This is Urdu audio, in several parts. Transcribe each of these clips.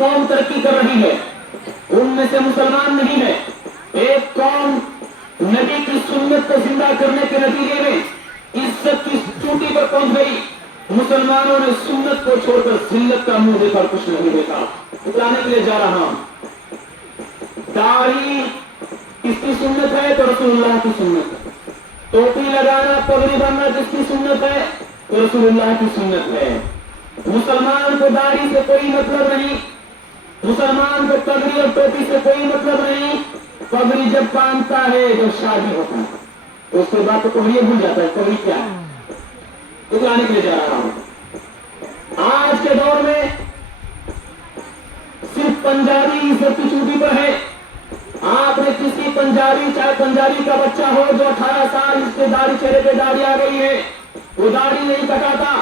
قوم ترقی کر رہی ہے ان میں سے مسلمان نہیں ہے. ایک قوم نبی کی سنت کو زندہ کرنے کے نتیجے میں عزت کی چوٹی پر پہنچ گئی. مسلمانوں نے سنت کو چھوڑ کر ذلت کا منہ دیکھا, کچھ نہیں دیکھا. بتانے کے لیے جا رہا ہوں, داڑھی کس کی سنت ہے تو رسول اللہ کی سنت ہے. ٹوپی لگانا, پگڑی باندھنا کس کی سنت ہے تو رسول اللہ کی سنت ہے. مسلمان کو داڑھی سے کوئی مطلب نہیں, مسلمان کو پگڑی اور ٹوپی سے کوئی مطلب نہیں. پگڑی جب باندھتا ہے جب شادی ہوتا ہے تو اس کے بعد تو پگڑی بھول جاتا ہے پگڑی کیا ہے. دکھانے کے لیے جا رہا ہوں, آج کے دور میں صرف پنجابی عزت کی چوٹی پر ہے. آپ نے کسی پنجابی, چاہے پنجابی کا بچہ ہو جو 18 سال اس کے داڑھی, چہرے پہ داڑھی آ گئی ہے, وہ داڑھی نہیں کٹاتا.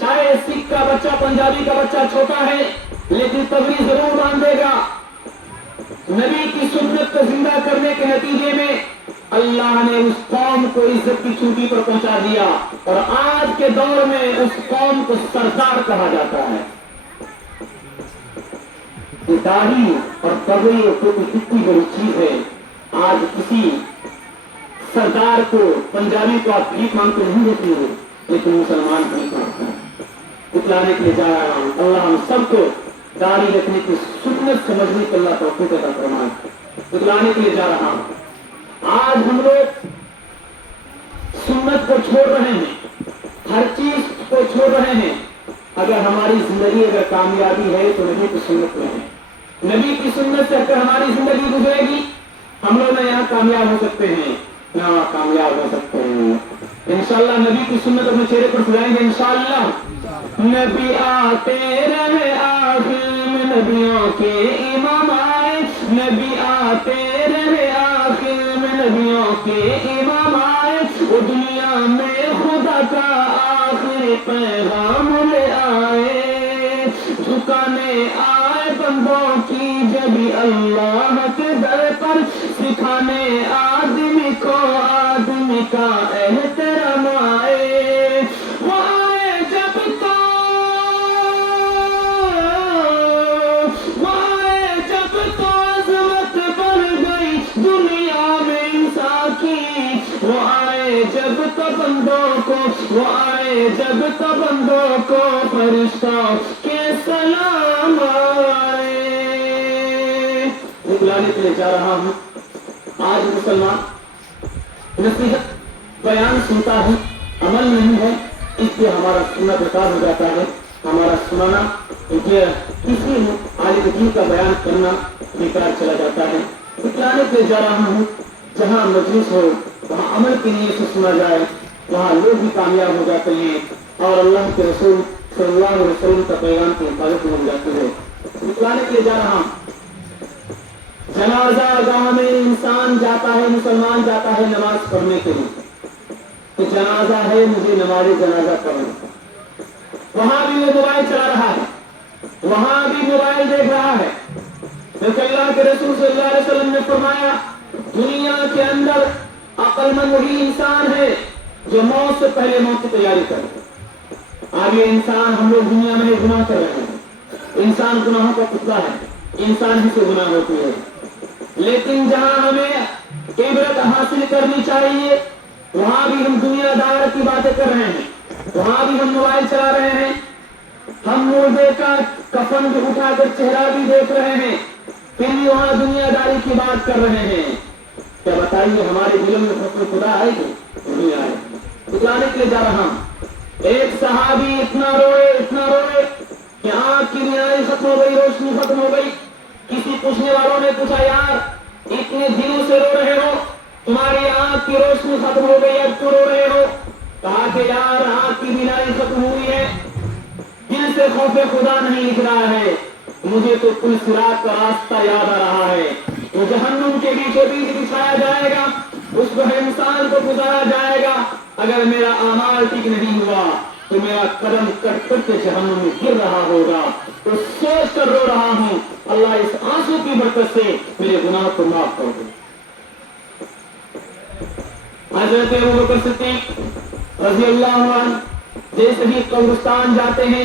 چاہے سکھ کا بچہ, پنجابی کا بچہ چھوٹا ہے لیکن پگڑی ضرور باندھے گا. نبی کی سنت کو زندہ کرنے کے نتیجے میں اللہ نے اس قوم کو عزت کی چوٹی پر پہنچا دیا اور آج کے دور میں اس قوم کو سردار کہا جاتا ہے. داڑھی اور پگڑی اور ٹوپی کتنی بڑی چیز ہے. آج کسی سردار کو, پنجابی کو آپ بھیک مانگتے نہیں دیتے ہو لیکن مسلمان بھیک مانگتا ہے. اتلانے کے لیے جا رہا ہوں, اللہ ہم سب کو داڑھی رکھنے کی سنت سمجھنے کے اللہ توفیق عطا فرمائے. اتلانے کے لیے جا رہا ہوں, آج ہم لوگ سنت کو چھوڑ رہے ہیں, ہر چیز کو چھوڑ رہے ہیں. اگر ہماری زندگی اگر کامیابی ہے تو نبی کی سنت میں ہے. نبی کی سنت سے اگر ہماری زندگی گزرے گی ہم لوگ نہ یہاں کامیاب ہو سکتے ہیں نہ وہاں کامیاب ہو سکتے ہیں. انشاءاللہ نبی کی سنت اپنے چہرے پر سجائیں گے انشاءاللہ. نبی آتے رہے آخر میں نبیوں کے امام آئے, نبی آتے رہے آخر میں نبیوں کے امام آئے, وہ دنیا میں خدا کا آخری پیغام لے آئے, جھکانے آئے بندوں کی جبھی اللہ کے در پر, سکھانے آدمی کو آدمی کا احترام آئے. وہ آئے جب تو, وہ آئے جب تو عظمت بڑھ گئی دنیا میں انسان کی. وہ آئے جب تو بندوں کو, وہ آئے جب تو بندوں کو فرشتوں کے سلام آئے. بلانے کے لیے جا رہا ہوں, آج مسلمان نصیحت بیان سنتا ہے, عمل نہیں ہے, اس لیے ہمارا سننا بیکار ہو جاتا ہے. ہمارا سنانا, کسی عالم دین کا بیان کرنا بیکار چلا جاتا ہے. بلانے کے لیے جا رہا ہوں, جہاں مجلس ہو وہاں عمل کے لیے سے سنا جائے, وہاں لوگ بھی کامیاب ہو جاتے ہیں اور اللہ کے رسول صلی اللہ علیہ وسلم کا پیغام کی حفاظت ہو جاتی ہے. بلانے کے لیے جا رہا ہوں, جنازہ گاہ میں انسان جاتا ہے, مسلمان جاتا ہے نماز پڑھنے کے لیے کہ جنازہ ہے مجھے نماز جنازہ پڑھنا. وہاں بھی وہ موبائل چلا رہا ہے, وہاں بھی موبائل دیکھ رہا ہے. جبکہ اللہ کے رسول صلی اللہ علیہ وسلم نے فرمایا دنیا کے اندر عقل مند وہی انسان ہے جو موت سے پہلے موت کی تیاری کرے. آگے انسان, ہم لوگ دنیا میں گناہ کر رہے ہیں, انسان گناہوں کا پتلا ہے, انسان ہی سے گناہ ہوتی ہے. لیکن جہاں ہمیں عبرت حاصل کرنی چاہیے وہاں بھی ہم دنیا دار کی باتیں کر رہے ہیں, وہاں بھی ہم موبائل چلا رہے ہیں, ہم مردے کا کفن بھی اٹھا کر چہرہ بھی دیکھ رہے ہیں, پھر بھی وہاں دنیا داری کی بات کر رہے ہیں. کیا بتائیے ہمارے دلوں میں حکم خدا آئے گی؟ نہیں آئے. بتانے کے لیے جا رہا ہوں, ایک صحابی اتنا روئے کہ آنکھ کی بینائی ختم ہو گئی, روشنی ختم ہو گئی. کسی پوچھنے والوں نے پوچھا یار اتنے دنوں سے رو رہے ہو, تمہاری آنکھ کی روشنی ختم ہو گئی, اب کیوں رو رہے ہو؟ کہا کہ یار آنکھ کی بینائی ختم ہوئی ہے, دل سے خوف خدا نہیں دکھ رہا ہے, مجھے تو پل صراط کا راستہ یاد آ رہا ہے. وہ جہنم کے بیچوں بیچ بچھایا جائے گا, اس کو انسان کو گزارا جائے گا. اگر میرا اعمال ٹھیک نہیں ہوا تو میرا قدم کٹ کٹ کے جہنم میں گر رہا ہوگا. تو سوچ کر رو رہا ہوں, اللہ اس آنسو کی برکت سے میرے گناہ کو معاف کر دے. حضرت ابوبکر صدیق رضی اللہ عنہ جیسے ہی قبرستان جاتے ہیں